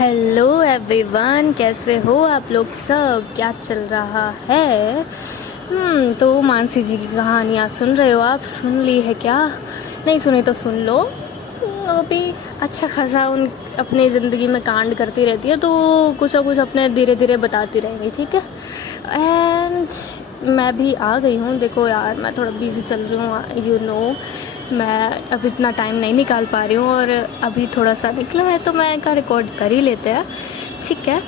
Hello everyone, कैसे हो आप लोग सब? क्या चल रहा है? तो मानसी जी की कहानियाँ सुन रहे हो आप? सुन ली है क्या? नहीं सुनी तो सुन लो। वो भी अच्छा खासा उन अपनी ज़िंदगी में कांड करती रहती है, तो कुछ ना कुछ अपने धीरे धीरे बताती रहेंगी, ठीक है। एंड मैं भी आ गई हूँ। देखो यार, मैं थोड़ा बिज़ी चल रही हूँ, मैं अब इतना टाइम नहीं निकाल पा रही हूँ, और अभी थोड़ा सा निकला है तो मैं का रिकॉर्ड कर ही लेते हैं, ठीक है।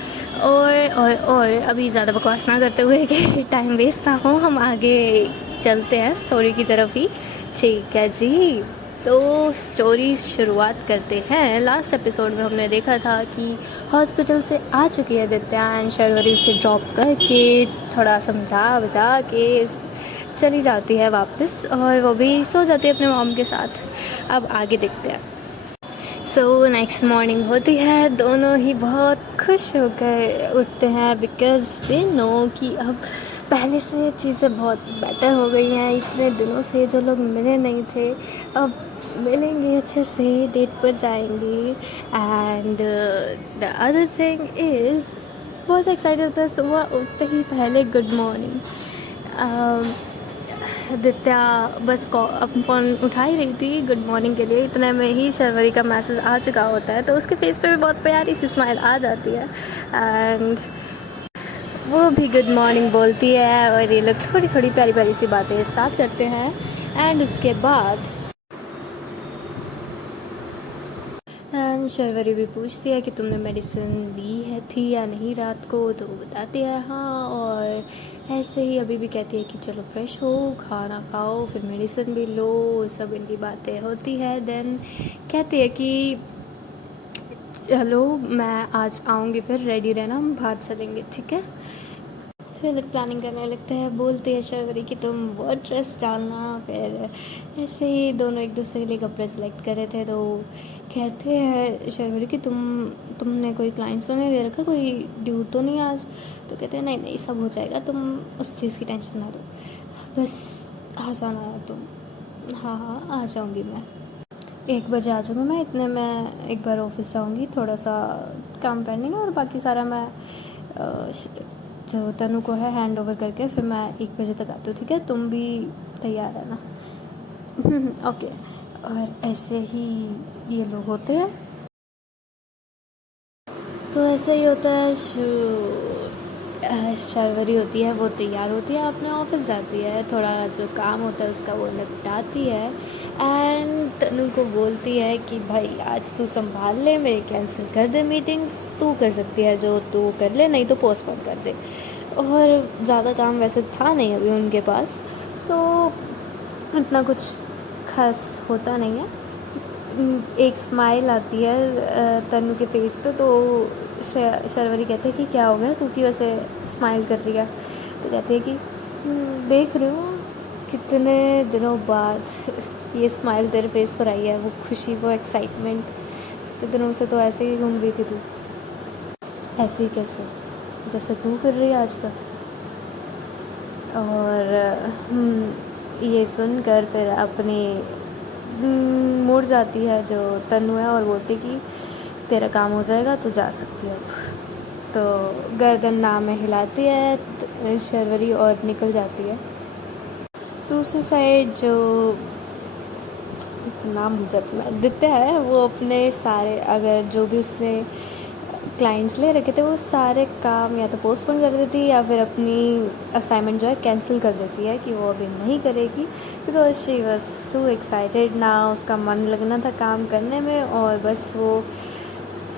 और अभी ज़्यादा बकवास ना करते हुए कि टाइम वेस्ट ना हो, हम आगे चलते हैं स्टोरी की तरफ ही, ठीक है जी। तो स्टोरी शुरुआत करते हैं। लास्ट एपिसोड में हमने देखा था कि हॉस्पिटल से आ चुकी है दित्या एंड शर्वरी से ड्रॉप करके थोड़ा समझा बुझा के चली जाती है वापस, और वो भी सो जाती है अपने मॉम के साथ। अब आगे देखते हैं। सो नेक्स्ट मॉर्निंग होती है, दोनों ही बहुत खुश होकर उठते हैं बिकॉज़ दे नो कि अब पहले से चीज़ें बहुत बेटर हो गई हैं। इतने दिनों से जो लोग मिले नहीं थे, अब मिलेंगे, अच्छे से डेट पर जाएंगे। And the other thing is, बहुत एक्साइटेड होता है सुबह उठते ही पहले गुड मॉर्निंग। दित्या बस फ़ोन उठा ही रही थी गुड मॉर्निंग के लिए, इतने में ही शर्वरी का मैसेज आ चुका होता है, तो उसके फेस पे भी बहुत प्यारी सी स्माइल आ जाती है। एंड वो भी गुड मॉर्निंग बोलती है, और ये लोग थोड़ी थोड़ी प्यारी प्यारी सी बातें स्टार्ट करते हैं। एंड उसके बाद एंड शर्वरी भी पूछती है कि तुमने मेडिसिन ली है थी या नहीं रात को, तो वो बताती है हाँ, और ऐसे ही अभी भी कहती है कि चलो फ्रेश हो, खाना खाओ, फिर मेडिसिन भी लो, सब इनकी बातें होती है। देन कहती है कि चलो मैं आज आऊँगी, फिर रेडी रहना, हम बाहर चलेंगे, ठीक है। तो ये लोग प्लानिंग करने लगते हैं, बोलते हैं शर्वरी कि तुम वो ड्रेस डालना। फिर ऐसे ही दोनों एक दूसरे के लिए कपड़े सेलेक्ट कर रहे थे, तो कहते हैं शर्वरी कि तुमने कोई क्लाइंट्स तो नहीं ले रखा, कोई ड्यू तो नहीं आज? तो कहते हैं नहीं नहीं, सब हो जाएगा, तुम उस चीज़ की टेंशन ना लो, बस आ जाना है तुम। हाँ हाँ, आ जाऊँगी मैं, 1 बजे आ जाऊँगी मैं, इतने मैं एक बार ऑफिस जाऊँगी, थोड़ा सा काम पेंडिंग है, और बाकी सारा मैं जो तनु को है हैंड ओवर करके फिर मैं 1 बजे तक आती हूँ, ठीक है। तुम भी तैयार है ना? ओके। और ऐसे ही ये लोग होते हैं, तो ऐसे ही होता है। शर्वरी होती है, वो तैयार होती है, अपने ऑफिस जाती है, थोड़ा जो काम होता है उसका वो निपटाती है। एंड तनु को बोलती है कि भाई आज तू संभाल ले, मेरी कैंसिल कर दे मीटिंग्स, तू कर सकती है जो तू कर ले, नहीं तो पोस्टपोन कर दे। और ज़्यादा काम वैसे था नहीं अभी उनके पास, सो इतना कुछ खास होता नहीं है। एक स्माइल आती है तनु के फेस पे, तो शर्वरी कहते हैं कि क्या हो गया, तू क्यों ऐसे स्माइल कर रही है? तो कहती है कि देख रही हूँ कितने दिनों बाद ये स्माइल तेरे फेस पर आई है, वो खुशी, वो एक्साइटमेंट। इतने दिनों से तो ऐसे ही घूम रही थी तू। ऐसे ही कैसे? जैसे तू कर रही है आजकल। और ये सुनकर फिर अपनी मुड़ जाती है जो तनु है, और बोलती कि तेरा काम हो जाएगा, तो जा सकती है। तो गर्दन नाम में हिलाती है शर्वरी और निकल जाती है। दूसरी साइड जो नाम भूल जाती मैं, दित्या है, वो अपने सारे, अगर जो भी उसने क्लाइंट्स ले रखे थे वो सारे काम या तो पोस्टपोन कर देती है, या फिर अपनी असाइनमेंट जो है कैंसिल कर देती है कि वो अभी नहीं करेगी, because she was to excited ना, उसका मन लगना था काम करने में, और बस वो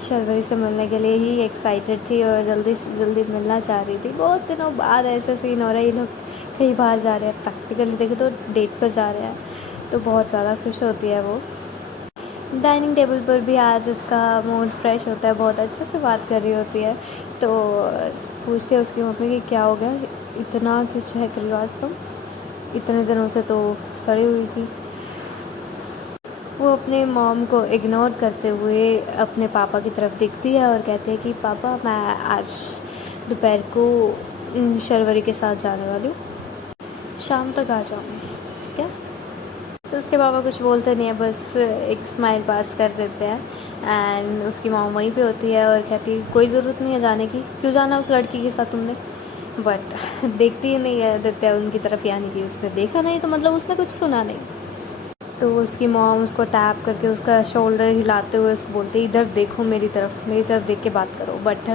शर्वरी से मिलने के लिए ही एक्साइटेड थी, और जल्दी से जल्दी मिलना चाह रही थी। बहुत दिनों बाद ऐसा सीन हो रहा है, ये लोग कहीं बाहर जा रहे हैं, प्रैक्टिकली देखे तो डेट पर जा रहे हैं, तो बहुत ज़्यादा खुश होती है वो। डाइनिंग टेबल पर भी आज उसका मूड फ्रेश होता है, बहुत अच्छे से बात कर रही होती है, तो पूछती है उसकी मम्मी कि क्या हो गया, इतना कुछ है कर आज तुम, इतने दिनों से तो सड़ी हुई थी। वो अपने मॉम को इग्नोर करते हुए अपने पापा की तरफ देखती है और कहती है कि पापा मैं आज दोपहर को शर्वरी के साथ जाने वाली हूँ, शाम तक आ जाऊँगी, ठीक है। तो उसके पापा कुछ बोलते नहीं है, बस एक स्माइल पास कर देते हैं। एंड उसकी मॉम वहीं पे होती है और कहती है कोई ज़रूरत नहीं है जाने की, क्यों जाना उस लड़की के साथ तुमने। बट देखती ही नहीं है आदित्य उनकी तरफ, यानी कि उसने देखा नहीं तो मतलब उसने कुछ सुना नहीं। तो उसकी मॉम उसको टैप करके उसका शोल्डर हिलाते हुए उसको बोलती है इधर देखो मेरी तरफ देख के बात करो। बट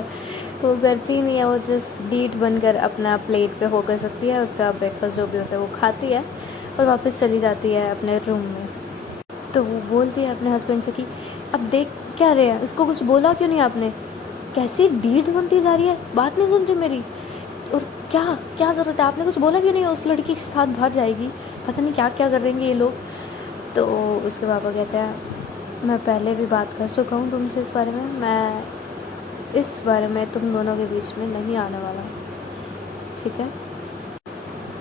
वो करती ही नहीं है, वो जस्ट डीट बनकर अपना प्लेट पे फोकस रखती है, उसका ब्रेकफास्ट जो भी होता है वो खाती है और वापस चली जाती है अपने रूम में। तो वो बोलती है अपने हस्बैंड से कि अब देख क्या रहे हैं, इसको कुछ बोला क्यों नहीं आपने, कैसी डीट बनती जा रही है, बात नहीं सुन रही मेरी, और क्या क्या ज़रूरत है, आपने कुछ बोला क्यों नहीं, उस लड़की के साथ भाग जाएगी, पता नहीं क्या क्या कर देंगे ये लोग। तो उसके पापा कहते हैं मैं पहले भी बात कर चुका हूँ तुमसे इस बारे में, मैं इस बारे में तुम दोनों के बीच में नहीं आने वाला हूँ, ठीक है।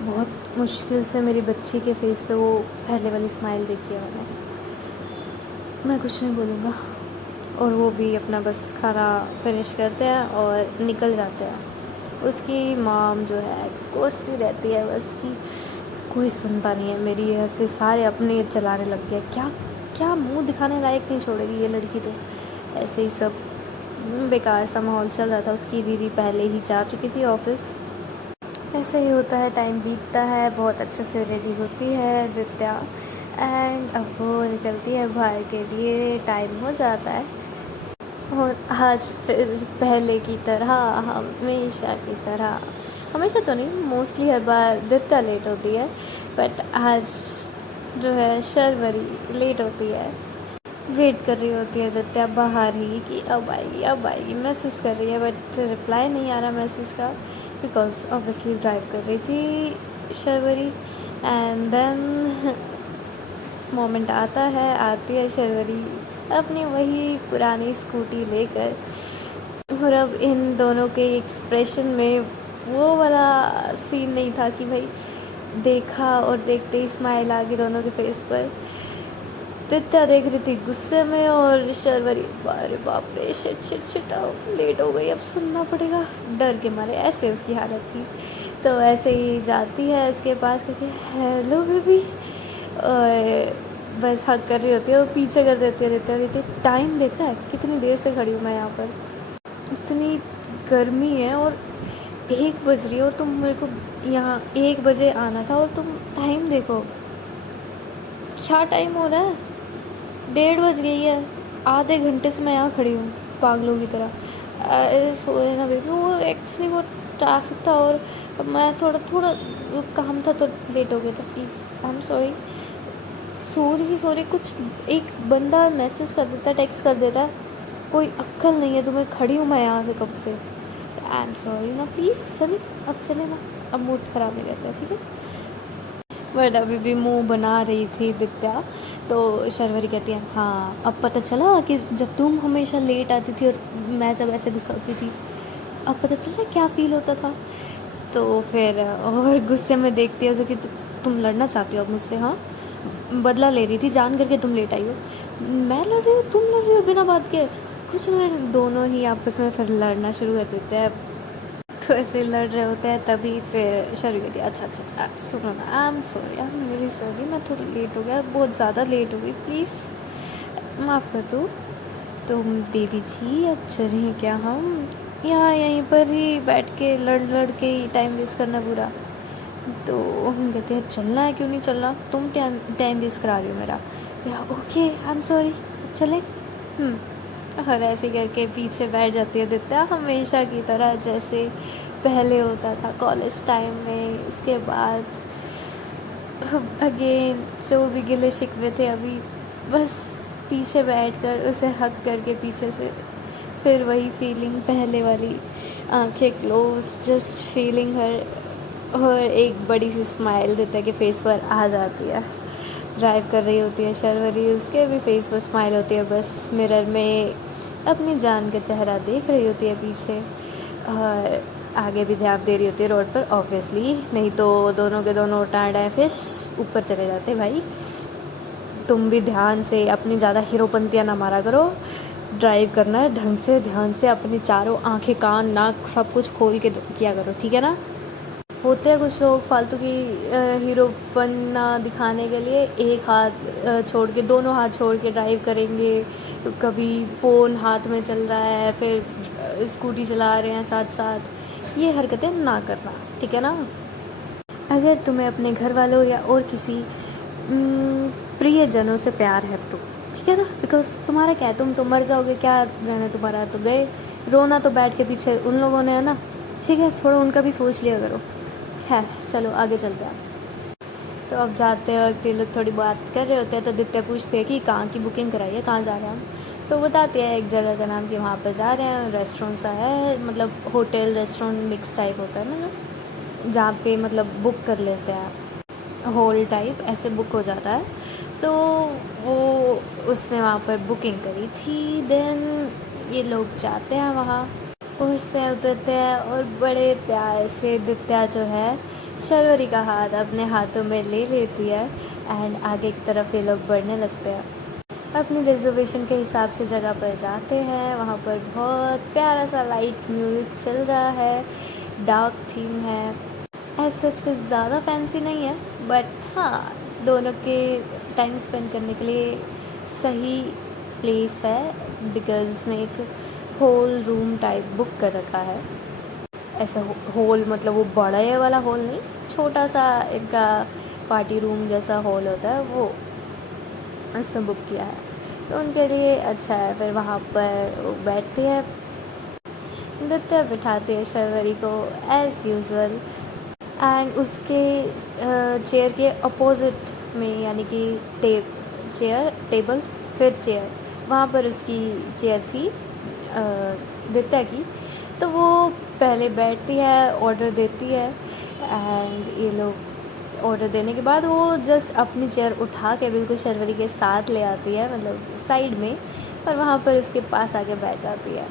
बहुत मुश्किल से मेरी बच्ची के फेस पे वो पहले वाली स्माइल देखी है मैंने, मैं कुछ नहीं बोलूँगा। और वो भी अपना बस खाना फिनिश करते हैं और निकल जाते हैं। उसकी मॉम जो है कोसती रहती है बस कि कोई सुनता नहीं है मेरी, ऐसे सारे अपने चलाने लग गए, क्या क्या मुंह दिखाने लायक नहीं छोड़ेगी ये लड़की। तो ऐसे ही सब बेकार सा माहौल चल रहा था। उसकी दीदी पहले ही जा चुकी थी ऑफिस। ऐसे ही होता है, टाइम बीतता है, बहुत अच्छे से रेडी होती है दित्या एंड अब वो निकलती है बाहर के लिए, टाइम हो जाता है। और आज फिर पहले की तरह, हमेशा की तरह, हमेशा तो नहीं मोस्टली हर बार दित्या लेट होती है, बट आज जो है शर्वरी लेट होती है। वेट कर रही होती है दित्या बाहर ही कि अब आएगी, मैसेज कर रही है बट रिप्लाई नहीं आ रहा मैसेज का, बिकॉज ऑब्वियसली ड्राइव कर रही थी शर्वरी। एंड देन मोमेंट आती है शर्वरी अपनी वही पुरानी स्कूटी लेकर, और अब इन दोनों के एक्सप्रेशन में वो वाला सीन नहीं था कि भाई देखा और देखते ही स्माइल आ गई दोनों के फेस पर। दित्या देख रही थी गुस्से में और शर्वरी अरे बाप रे शिट लेट हो गई, अब सुनना पड़ेगा, डर के मारे ऐसे उसकी हालत थी। तो ऐसे ही जाती है उसके पास, कहती है हेलो बेबी, और बस हक कर रही होती है और पीछे कर देती रहती है। टाइम देखा है कितनी देर से खड़ी हूँ मैं यहाँ पर, इतनी गर्मी है और 1 बज रही है और तुम मेरे को यहाँ 1 बजे आना था और तुम टाइम देखो, क्या टाइम हो रहा है, 1:30 बज गई है, आधे घंटे से मैं यहाँ खड़ी हूँ पागलों की तरह। अरे सोए ना बेबी, वो एक्चुअली वो ट्रैफिक था और मैं थोड़ा काम था तो लेट हो गया था, प्लीज़ आई एम सॉरी। कुछ एक बंदा मैसेज कर देता, टेक्स्ट कर देता, कोई अक्ल नहीं है तुम्हें, खड़ी हूँ मैं यहाँ से कब से, आई एम सॉरी ना, प्लीज़ चले अब चले ना, अब मूड ख़राब नहीं रहता है, ठीक है। बट अभी भी मुंह बना रही थी दित्या। तो शर्वरी कहती है हाँ अब पता चला कि जब तुम हमेशा लेट आती थी और मैं जब ऐसे गुस्सा होती थी, अब पता चला क्या फ़ील होता था। तो फिर और गुस्से में देखती है उसे कि तुम लड़ना चाहती हो अब मुझसे, हाँ बदला ले रही थी जान करके तुम लेट आई हो, मैं लड़ रही हूँ तुम लड़ रही हो बिना बात के, कुछ नहीं, दोनों ही आपस में फिर लड़ना शुरू कर देते हैं। तो ऐसे लड़ रहे होते हैं तभी फिर शर्वरी कहती है अच्छा सुनो ना, आई एम सॉरी, मैं थोड़ी लेट हो गया, बहुत ज़्यादा लेट हो गई, प्लीज़ माफ़ कर दो। तुम देवी जी अब चलें क्या, हम यहाँ यहीं पर ही बैठ के लड़ के ही टाइम वेस्ट करना पूरा। तो हम कहते हैं चलना है, क्यों नहीं चलना, तुम टाइम वेस्ट करा रही हो मेरा, या ओके आई एम सॉरी चले। और ऐसे करके पीछे बैठ जाती है दित्या हमेशा की तरह जैसे पहले होता था कॉलेज टाइम में। इसके बाद अगेन जो भी गिले शिकवे थे अभी बस पीछे बैठकर उसे हक करके पीछे से फिर वही फीलिंग पहले वाली, आंखें क्लोज जस्ट फीलिंग हर, और एक बड़ी सी स्माइल दित्या के फेस पर आ जाती है। ड्राइव कर रही होती है शर्वरी, उसके भी फेस पर स्माइल होती है, बस मिरर में अपनी जान का चेहरा देख रही होती है पीछे, और आगे भी ध्यान दे रही होती है रोड पर ऑब्वियसली, नहीं तो दोनों के दोनों टाँड फिश ऊपर चले जाते। भाई तुम भी ध्यान से अपनी ज़्यादा हीरोपंतियाँ ना मारा करो, ड्राइव करना है ढंग से ध्यान से, अपनी चारों आंखें कान नाक सब कुछ खोल के किया करो, ठीक है ना। होते हैं कुछ लोग फालतू की हीरोपन ना दिखाने के लिए एक हाथ छोड़ के, दोनों हाथ छोड़ के ड्राइव करेंगे, कभी फ़ोन हाथ में चल रहा है, फिर स्कूटी चला रहे हैं साथ साथ। ये हरकतें ना करना, ठीक है ना। अगर तुम्हें अपने घर वालों या और किसी प्रियजनों से प्यार है तो ठीक है ना, बिकॉज तुम्हारा क्या है, तुम तो मर जाओगे, क्या रहना तुम्हारा, तो गए। रोना तो बैठ के पीछे उन लोगों ने है ना, ठीक है, थोड़ा उनका भी सोच लिया करो। खैर चलो आगे चलते हैं। तो अब जाते वक्त ये लोग थोड़ी बात कर रहे होते हैं, तो दित्य पूछते हैं कि कहाँ की बुकिंग कराई है, कहाँ जा रहे हैं हम। तो बताते हैं एक जगह का नाम कि वहाँ पर जा रहे हैं, रेस्टोरेंट सा है, मतलब होटल रेस्टोरेंट मिक्स टाइप होता है ना, जहाँ पे मतलब बुक कर लेते हैं, हॉल टाइप ऐसे बुक हो जाता है। तो वो उसने वहाँ पर बुकिंग करी थी। देन ये लोग जाते हैं वहाँ, पहुँचते हैं, उतरते हैं, और बड़े प्यार से दित्या जो है शर्वरी का हाथ अपने हाथों में ले लेती है एंड आगे की तरफ ये लोग बढ़ने लगते हैं। अपनी रिजर्वेशन के हिसाब से जगह पर जाते हैं। वहाँ पर बहुत प्यारा सा लाइट म्यूज़िक चल रहा है, डार्क थीम है, एज सच कुछ ज़्यादा फैंसी नहीं है, बट हाँ दोनों के टाइम स्पेंड करने के लिए सही प्लेस है, बिकॉज उसने एक होल रूम टाइप बुक कर रखा है। ऐसा हॉल मतलब वो बड़ा वाला हॉल नहीं, छोटा सा इनका पार्टी रूम जैसा हॉल होता है, वो उसने बुक किया है, तो उनके लिए अच्छा है। फिर वहाँ पर वो बैठती है, दित्य बिठाती है शर्वरी को एज़ यूजुअल, एंड उसके चेयर के अपोजिट में, यानी कि टेबल फिर चेयर, वहाँ पर उसकी चेयर थी दित्या की। तो वो पहले बैठती है, ऑर्डर देती है, एंड ये लोग ऑर्डर देने के बाद वो जस्ट अपनी चेयर उठा के बिल्कुल शर्वरी के साथ ले आती है, मतलब साइड में, और वहाँ पर उसके पास आके बैठ जाती है।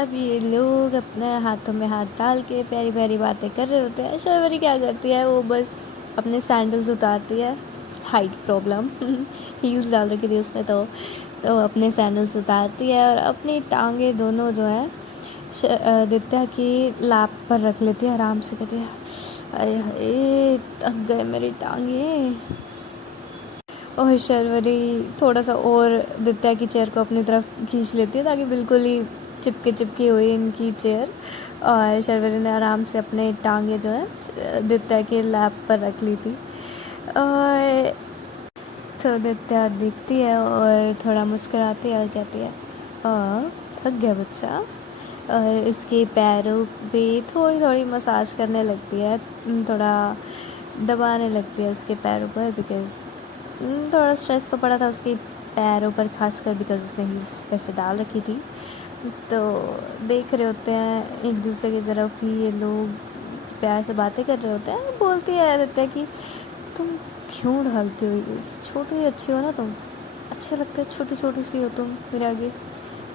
अब ये लोग अपने हाथों में हाथ डाल के प्यारी प्यारी बातें कर रहे होते हैं। शर्वरी क्या करती है, वो बस अपने सैंडल्स उतारती है, हाइट प्रॉब्लम हील्स डाल रखी थी उसने, तो अपने सैंडल्स उतारती है और अपनी टांगे दोनों जो है दित्या की लैप पर रख लेती है, आराम से। कहती है अरे अरे थक गए मेरी टांगे। और शर्वरी थोड़ा सा और दित्या की चेयर को अपनी तरफ खींच लेती है, ताकि बिल्कुल ही चिपकी हुई इनकी चेयर, और शर्वरी ने आराम से अपने टांगे जो है दित्या के लैप पर रख ली थी। और तो दित्या देखती है और थोड़ा मुस्कुराती है और कहती है थक गया बच्चा, और इसके पैरों पे थोड़ी थोड़ी मसाज करने लगती है, थोड़ा दबाने लगती है उसके पैरों पर, बिकॉज़ थोड़ा स्ट्रेस तो पड़ा था उसके पैरों पर, खासकर बिकॉज़ उसने हील्स वैसे डाल रखी थी। तो देख रहे होते हैं एक दूसरे की तरफ ही, ये लोग प्यार से बातें कर रहे होते हैं। बोलती है दित्या कि तुम क्यों डालती हो हील्स, छोटी ही अच्छी हो ना तुम, अच्छे लगते, छोटी छोटी सी हो तुम मेरे आगे।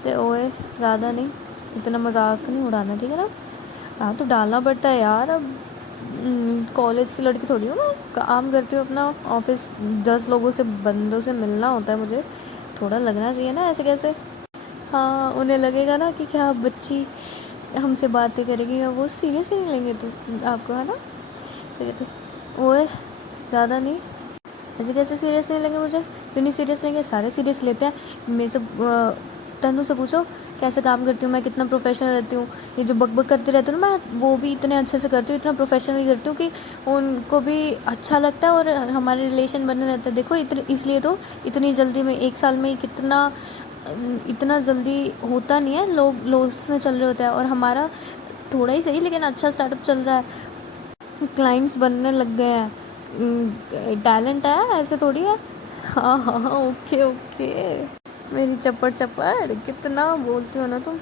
तो ओए ज़्यादा नहीं, इतना मजाक नहीं उड़ाना, ठीक है ना। हाँ तो डालना पड़ता है यार, अब कॉलेज की लड़की थोड़ी हूँ मैं, काम करती हूँ अपना, ऑफिस 10 लोगों से, बंदों से मिलना होता है मुझे, थोड़ा लगना चाहिए ना ऐसे कैसे। हाँ उन्हें लगेगा ना कि क्या बच्ची हमसे बातें करेगी, या वो सीरियस नहीं लेंगे तो आपको, है ना। तो कहते ओए ज़्यादा नहीं, ऐसे कैसे सीरियस नहीं लेंगे मुझे, क्यों नहीं सीरियस लेंगे, सारे सीरियस लेते हैं। मेरे से तनु से पूछो कैसे काम करती हूँ मैं, कितना प्रोफेशनल रहती हूँ। ये जो बकबक करती रहती हूँ ना मैं, वो भी इतने अच्छे से करती हूँ, इतना प्रोफेशनली करती हूँ कि उनको भी अच्छा लगता है, और हमारे रिलेशन बने रहते हैं। देखो इतने, इसलिए तो इतनी जल्दी में 1 साल में कितना, इतना जल्दी होता नहीं है, लोग लॉस में चल रहे होते हैं, और हमारा थोड़ा ही सही लेकिन अच्छा स्टार्टअप चल रहा है, क्लाइंट्स बनने लग गए हैं, टैलेंट है, ऐसे थोड़ी है। हाँ हाँ हाँ, ओके ओके, मेरी चप्पड़ कितना बोलती हो ना तुम।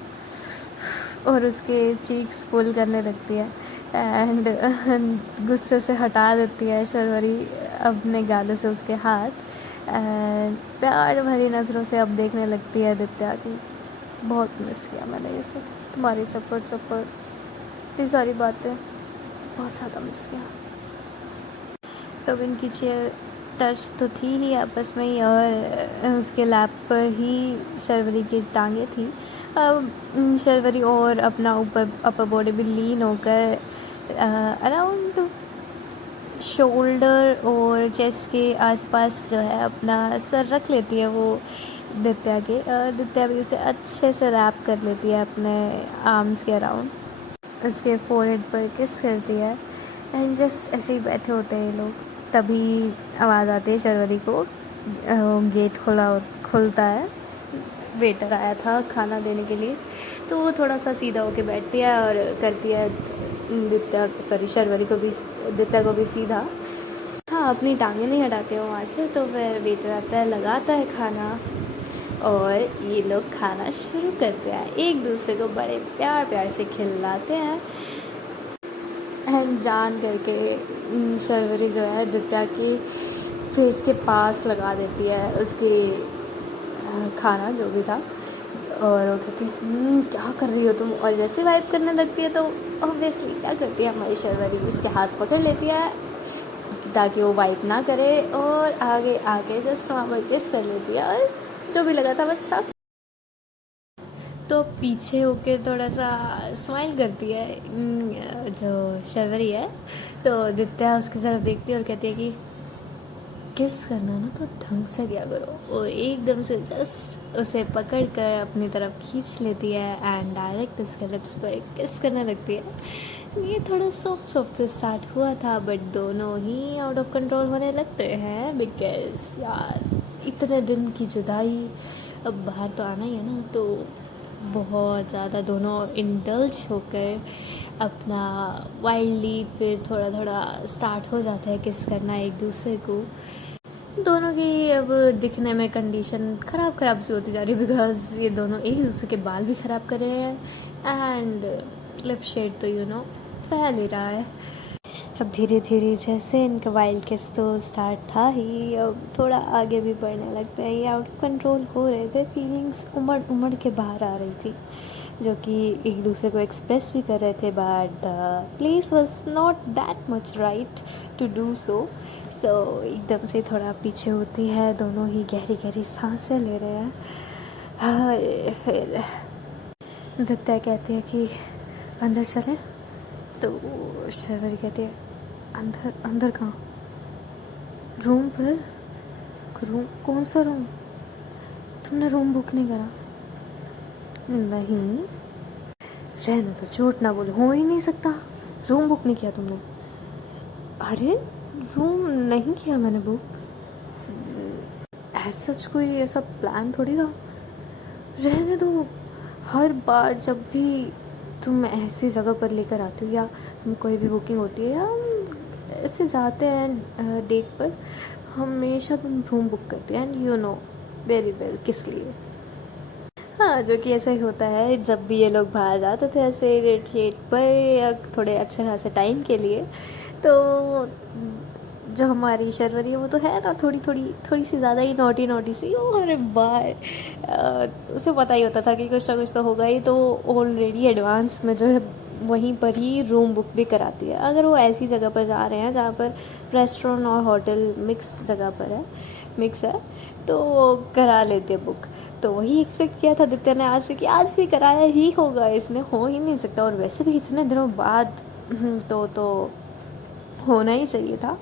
और उसके चीक्स पुल करने लगती है, एंड गुस्से से हटा देती है शर्वरी अपने गालों से उसके हाथ, एंड प्यार भरी नज़रों से अब देखने लगती है दित्या की। बहुत मिस किया मैंने ये सब, तुम्हारी चप्पड़ इतनी सारी बातें, बहुत ज़्यादा मिस किया। तब इनकी चेयर टच तो थी ही आपस में ही, और उसके लैप पर ही शर्वरी की टांगे थी। अब शर्वरी और अपना ऊपर अपर बॉडी भी लीन होकर अराउंड शोल्डर और चेस्ट के आसपास जो है अपना सर रख लेती है वो दित्या के। दित्या भी उसे अच्छे से रैप कर लेती है अपने आर्म्स के अराउंड, उसके फोरहेड पर किस करती है। एंड जस्ट ऐसे ही बैठे होते हैं ये लोग, तभी आवाज़ आती है शर्वरी को। गेट खुलता है, वेटर आया था खाना देने के लिए, तो वो थोड़ा सा सीधा होके बैठती है और करती है दित्या को भी सीधा। हाँ, अपनी टांगें नहीं हटाते हो वहाँ से। तो फिर वेटर आता है, लगाता है खाना और ये लोग खाना शुरू करते हैं। एक दूसरे को बड़े प्यार प्यार से खिलाते हैं। एंड जान करके शर्वरी जो है दित्या की फेस के पास लगा देती है उसकी खाना जो भी था, और वो कहती है क्या कर रही हो तुम, और जैसे वाइप करने लगती है तो ऑब्वियसली क्या करती है हमारी शर्वरी, उसके हाथ पकड़ लेती है ताकि वो वाइप ना करे, और आगे आके जस्ट वहाँ पर किस कर लेती है और जो भी लगा था बस सब। तो पीछे होके थोड़ा सा स्माइल करती है जो शर्वरी है। तो दित्या उसकी तरफ देखती है और कहती है कि किस करना ना तो ढंग से क्या करो, और एकदम से जस्ट उसे पकड़ कर अपनी तरफ खींच लेती है एंड डायरेक्ट उसके लिप्स पर किस करने लगती है। ये थोड़ा सॉफ्ट सॉफ्ट से स्टार्ट हुआ था, बट दोनों ही आउट ऑफ कंट्रोल होने लगते हैं, बिकॉज यार इतने दिन की जुदाई, अब बाहर तो आना ही है ना, तो बहुत ज़्यादा दोनों इंडल्ज होकर अपना वाइल्डली फिर थोड़ा थोड़ा स्टार्ट हो जाता है किस करना एक दूसरे को। दोनों की अब दिखने में कंडीशन ख़राब सी होती जा रही है, बिकॉज ये दोनों एक दूसरे के बाल भी ख़राब कर रहे हैं एंड लिप शेड तो फैल ही रहा है। अब धीरे धीरे जैसे इनका वाइल्ड किस तो स्टार्ट था ही, अब थोड़ा आगे भी बढ़ने लगता है। ये आउट ऑफ कंट्रोल हो रहे थे, फीलिंग्स उमड़ उमड़ के बाहर आ रही थी, जो कि एक दूसरे को एक्सप्रेस भी कर रहे थे, but the place was not that much right to do so. एकदम से थोड़ा पीछे होती है, दोनों ही गहरी गहरी सांसें ले रहे हैं, और फिर दित्या कहती है कि अंदर चलें। तो शर्वरी कहती है अंदर अंदर कहाँ, रूम पर? रूम? कौन सा रूम? तुमने रूम बुक नहीं करा? नहीं, रहने तो झूठ ना बोले, हो ही नहीं सकता, रूम बुक नहीं किया तुमने। अरे रूम नहीं किया मैंने बुक, ऐसा कोई ऐसा प्लान थोड़ी था। रहने दो, हर बार जब भी तुम ऐसी जगह पर लेकर आते हो या तुम कोई भी बुकिंग होती है या ऐसे जाते हैं डेट पर, हमेशा तुम रूम बुक करते हैं, and you know very well किस लिए। हाँ, जो कि ऐसा ही होता है जब भी ये लोग बाहर जाते थे ऐसे डेट पर या थोड़े अच्छे खासे टाइम के लिए, तो जो हमारी शर्वरी है वो तो है ना थोड़ी सी ज़्यादा ही नोटी सी, और बार उसे पता ही होता था कि कुछ ना कुछ तो होगा ही, तो ऑलरेडी एडवांस में जो है वहीं पर ही रूम बुक भी कराती है। अगर वो ऐसी जगह पर जा रहे हैं जहाँ पर रेस्टोरेंट और होटल मिक्स है तो करा लेते हैं बुक। तो वही एक्सपेक्ट किया था दित्या ने आज भी कराया ही होगा, इसने हो ही नहीं सकता, और वैसे भी इतने दिनों बाद तो होना ही चाहिए था।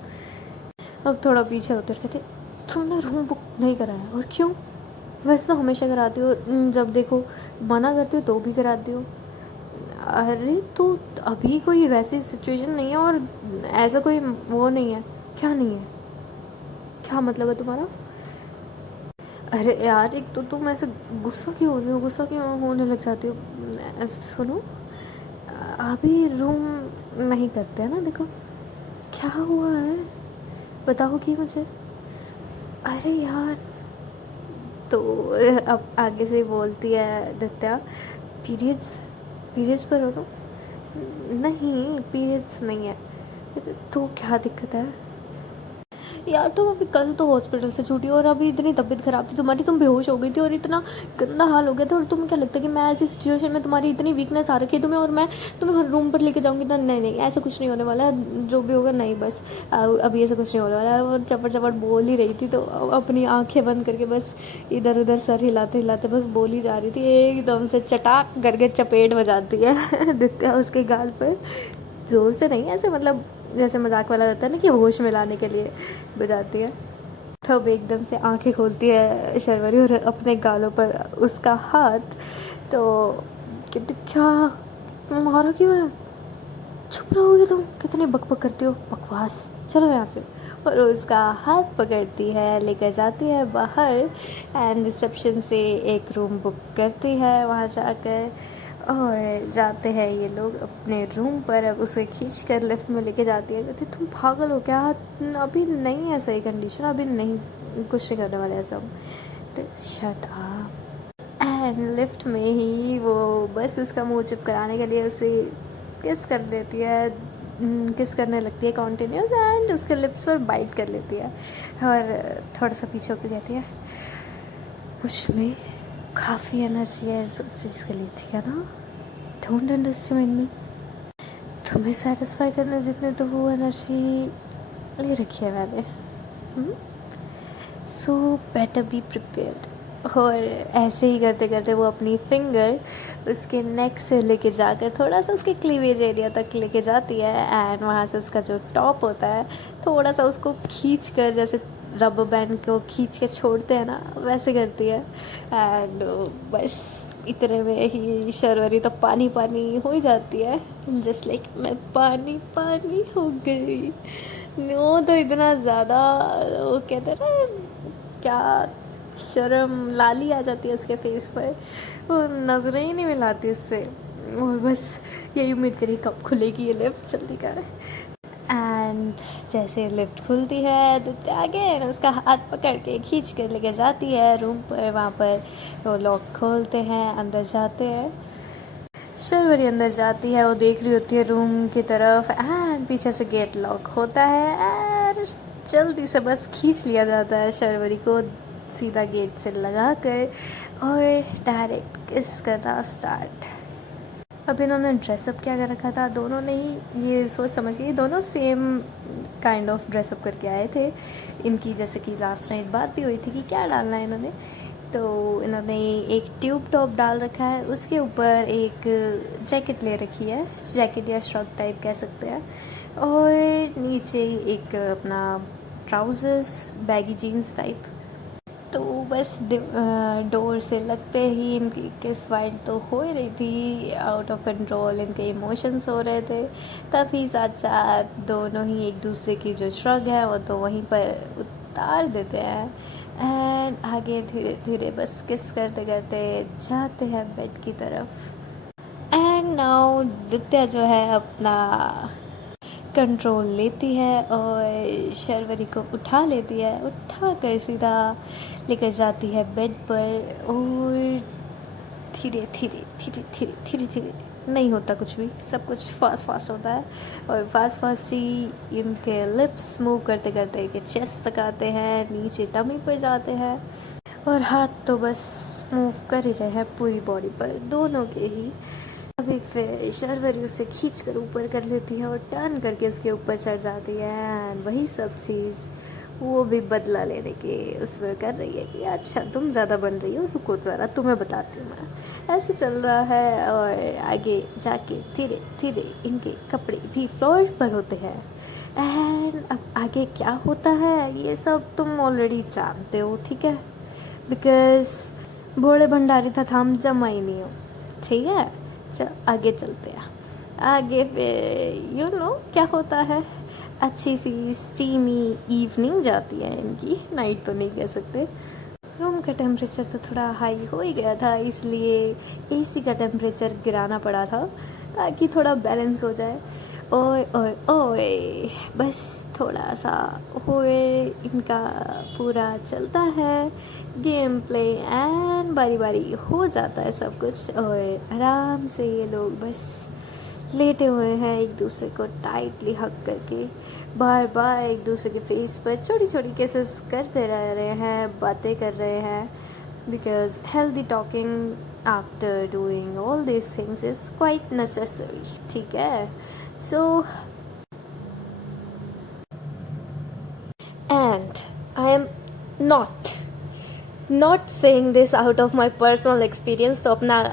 अब थोड़ा पीछे उतर कहते तुमने रूम बुक नहीं कराया, और क्यों? वैसे तो हमेशा कराती हो, जब देखो मना करती हो तो भी कराती हो। अरे तो अभी कोई वैसी सिचुएशन नहीं है, और ऐसा कोई वो नहीं है। क्या नहीं है? क्या मतलब है तुम्हारा? अरे यार, एक तो तुम ऐसे गुस्सा क्यों होने लग जाती हो? सुनो, अभी रूम नहीं करते हैं ना, देखो क्या हुआ है बताओगी मुझे? अरे यार, तो अब आगे से बोलती है दित्या पीरियड्स पर हो तुम? नहीं, पीरियड्स नहीं है। तो क्या दिक्कत है यार? तुम अभी कल तो हॉस्पिटल से छूटी और अभी इतनी तबीयत ख़राब थी तुम्हारी, तुम बेहोश हो गई थी और इतना गंदा हाल हो गया था, और तुम्हें क्या लगता है कि मैं ऐसी सिचुएशन में तुम्हारी इतनी वीकनेस आ रखी है तुम्हें, और मैं तुम्हें रूम पर लेके जाऊंगी? तो नहीं, ऐसा कुछ नहीं होने वाला है, जो भी होगा नहीं, बस अभी ऐसा कुछ नहीं होने वाला है। और चपट बोल ही रही थी, तो अपनी आँखें बंद करके बस इधर उधर सर हिलाते हिलाते बस बोली जा रही थी, एकदम से चटाक करके चपेट बजाती है दित्या उसके गाल पर, ज़ोर से नहीं, ऐसे मतलब जैसे मजाक वाला रहता है ना कि होश में लाने के लिए बजाती है। तब एकदम से आंखें खोलती है शर्वरी और अपने गालों पर उसका हाथ, तो कहती क्या मारा क्यों है, चुप रहोगे तुम, कितनी बकबक करती हो, बकवास, चलो यहाँ से। और उसका हाथ पकड़ती है, लेकर जाती है बाहर एंड रिसेप्शन से एक रूम बुक करती है वहाँ जाकर। और जाते हैं ये लोग अपने रूम पर। अब उसे खींच कर लिफ्ट में लेके जाती है, कहती तुम पागल हो क्या, अभी नहीं है सही कंडीशन, अभी नहीं कुछ नहीं करने वाले ऐसा। तो शट अप। एंड लिफ्ट में ही वो बस उसका मुंह चुप कराने के लिए उसे किस कर देती है, किस करने लगती है कॉन्टिन्यूस, एंड उसके लिप्स पर बाइट कर लेती है। और थोड़ा सा पीछे होकर कहती है उसमें काफ़ी एनर्जी है सब चीज़ के लिए, ठीक है ना, डोंट अंडरस्टिमेट मी। तुम्हें सेटिस्फाई करने जितने तो वो एनर्जी ले रखी है मैंने, सो बेटर बी प्रिपेयर्ड। और ऐसे ही करते करते वो अपनी फिंगर उसके नेक से लेके जाकर थोड़ा सा उसके क्लीवेज एरिया तक लेके जाती है, एंड वहाँ से उसका जो टॉप होता है थोड़ा सा उसको खींच कर, जैसे रबर बैंड को खींच के छोड़ते हैं ना, वैसे करती है। एंड बस इतने में ही शर्वरी तो पानी पानी हो ही जाती है, जस्ट लाइक मैं पानी पानी हो गई। वो तो इतना ज़्यादा, वो कहते हैं ना क्या, शर्म लाली आ जाती है उसके फेस पर, वो नज़रें ही नहीं मिलाती उससे। और बस यही उम्मीद करी कब खुलेगी ये लिफ्ट, जल्दी कर। एंड जैसे लिफ्ट खुलती है तो आगे उसका हाथ पकड़ के खींच कर लेके जाती है रूम पर। वहाँ पर वो लॉक खोलते हैं, अंदर जाते हैं। शर्वरी अंदर जाती है, वो देख रही होती है रूम की तरफ, एंड पीछे से गेट लॉक होता है एंड जल्दी से बस खींच लिया जाता है शर्वरी को सीधा गेट से लगा कर, और डायरेक्ट किस करना स्टार्ट। अब इन्होंने ड्रेसअप क्या कर रखा था, दोनों ने ही ये सोच समझ के, दोनों सेम काइंड ऑफ ड्रेसअप करके आए थे। इनकी जैसे कि लास्ट नाइट बात भी हुई थी कि क्या डालना है इन्होंने, तो इन्होंने एक ट्यूब टॉप डाल रखा है, उसके ऊपर एक जैकेट ले रखी है, जैकेट या श्रग टाइप कह सकते हैं, और नीचे एक अपना ट्राउज़र्स बैगी जीन्स टाइप। तो बस डोर से लगते ही इनकी किस वाइल्ड तो हो ही रही थी, आउट ऑफ कंट्रोल इनके इमोशंस हो रहे थे। तभी साथ साथ दोनों ही एक दूसरे की जो श्रग है वो तो वहीं पर उतार देते हैं, एंड आगे धीरे धीरे बस किस करते करते जाते हैं बेड की तरफ। एंड नाउ दित्या जो है अपना कंट्रोल लेती है और शर्वरी को उठा लेती है, उठा कर सीधा लेकर जाती है बेड पर, और धीरे धीरे धीरे धीरे धीरे धीरे नहीं होता कुछ भी, सब कुछ फास्ट फास्ट होता है। और फास्ट फास्ट ही इनके लिप्स मूव करते करते के चेस्ट तक आते हैं, नीचे टमी पर जाते हैं, और हाथ तो बस मूव कर ही रहे हैं पूरी बॉडी पर, दोनों के ही। अभी फिर शर्वरी उसे खींच कर ऊपर कर लेती है और टर्न करके उसके ऊपर चढ़ जाती है, एंड वही सब चीज़ वो भी बदला लेने के उसमें कर रही है कि अच्छा तुम ज़्यादा बन रही हो, रुको ज़रा तुम्हें बताती हूँ मैं। ऐसे चल रहा है, और आगे जाके धीरे धीरे इनके कपड़े भी फ्लोर पर होते हैं। एंड अब आगे क्या होता है ये सब तुम ऑलरेडी जानते हो, ठीक है, बिकॉज भोले भंडारी था हम जमा ही नहीं हो, ठीक है। चल आगे चलते हैं, आगे फिर यू नो क्या होता है, अच्छी सी स्टीमी इवनिंग जाती है इनकी, नाइट तो नहीं कह सकते। रूम का टेम्परेचर तो थोड़ा हाई हो ही गया था, इसलिए एसी का टेम्परेचर गिराना पड़ा था ताकि थोड़ा बैलेंस हो जाए। ओए ओए ओए, बस थोड़ा सा ओए इनका पूरा चलता है गेम प्ले, एंड बारी बारी हो जाता है सब कुछ, और आराम से ये लोग बस लेटे हुए हैं एक दूसरे को टाइटली हग करके, बार बार एक दूसरे के फेस पर छोटी छोटी केसेस करते रह रहे हैं, बातें कर रहे हैं, because healthy talking after doing all this things is quite necessary, ठीक है। So and I am not saying this out of my personal experience, तो अपना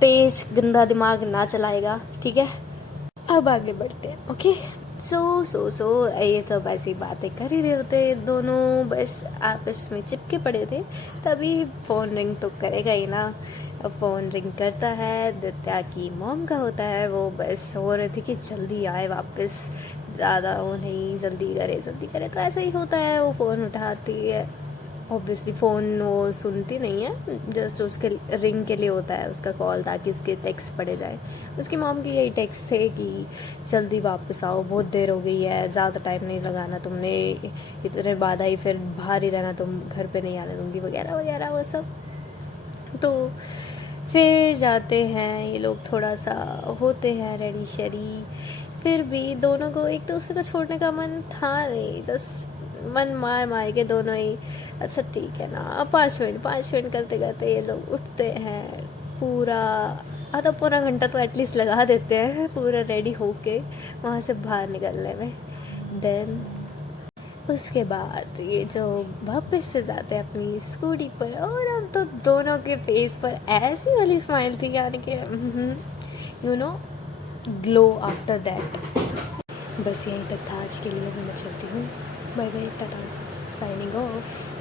तेज गंदा दिमाग ना चलाएगा, ठीक है। अब आगे बढ़ते हैं। ओके, सो ये तो ऐसी बातें कर ही रहे होते दोनों, बस आपस में चिपके पड़े थे। तभी फ़ोन रिंग तो करेगा ही ना। अब फ़ोन रिंग करता है, दित्या की मॉम का होता है। वो बस हो रहे थे कि जल्दी आए वापस, ज़्यादा वो नहीं, जल्दी करे। तो ऐसा ही होता है। वो फ़ोन उठाती है, ऑब्वियसली फ़ोन वो सुनती नहीं है, जस्ट उसके रिंग के लिए होता है उसका कॉल, ताकि उसके टेक्स्ट पढ़े जाए। उसकी मॉम की यही टेक्स्ट थे कि जल्दी वापस आओ, बहुत देर हो गई है, ज़्यादा टाइम नहीं लगाना तुमने, इतने बाद आई, फिर बाहर ही रहना, तुम घर पे नहीं आने दूँगी, वगैरह वगैरह वो सब। तो फिर जाते हैं ये लोग, थोड़ा सा होते हैं रेडी शेडी। फिर भी दोनों को एक दूसरे को छोड़ने का मन था नहीं, जस्ट मन मार के दोनों ही अच्छा ठीक है ना, अब 5 मिनट करते करते ये लोग उठते हैं। पूरा आधा पौना घंटा तो एटलीस्ट लगा देते हैं पूरा रेडी होके वहाँ से बाहर निकलने में। देन उसके बाद ये जो वापस से जाते हैं अपनी स्कूटी पर, और अब तो दोनों के फेस पर ऐसी वाली स्माइल थी, यानी कि you know, glow after that. बस यहीं तक था आज के लिए, मैं चलती हूँ। Bye bye, tata, signing of.